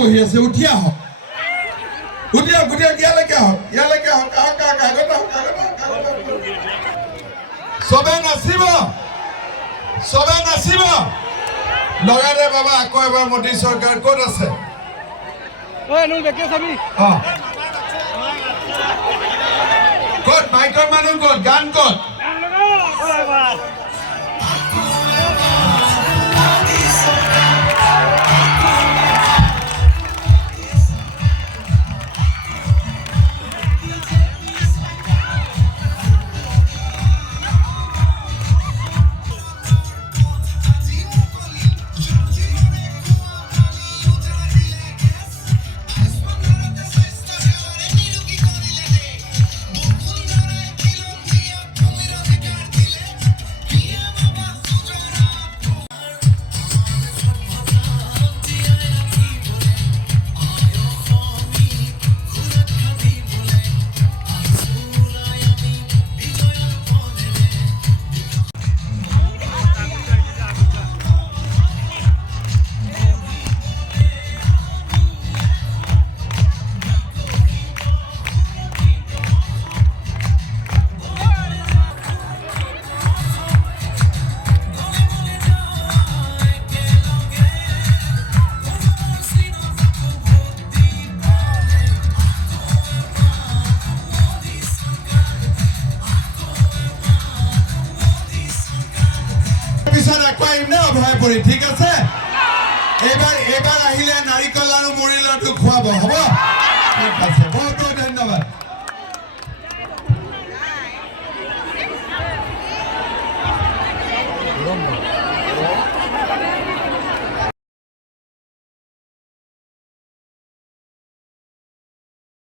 বহি আছে উঠি আহক ইয়ালৈকে আহক চবে নাচিব লগালে বাবা আকৌ এবাৰ মোদী চৰকাৰ ক'ত আছে ক'ত মাইকৰ মানুহ ক'ত গান ক'ত ঠিক আছে এবাৰ আহিলে নাৰিকল আৰু মুড়ি লাডু খুৱাব হ'ব ঠিক আছে বহুত বহুত ধন্যবাদ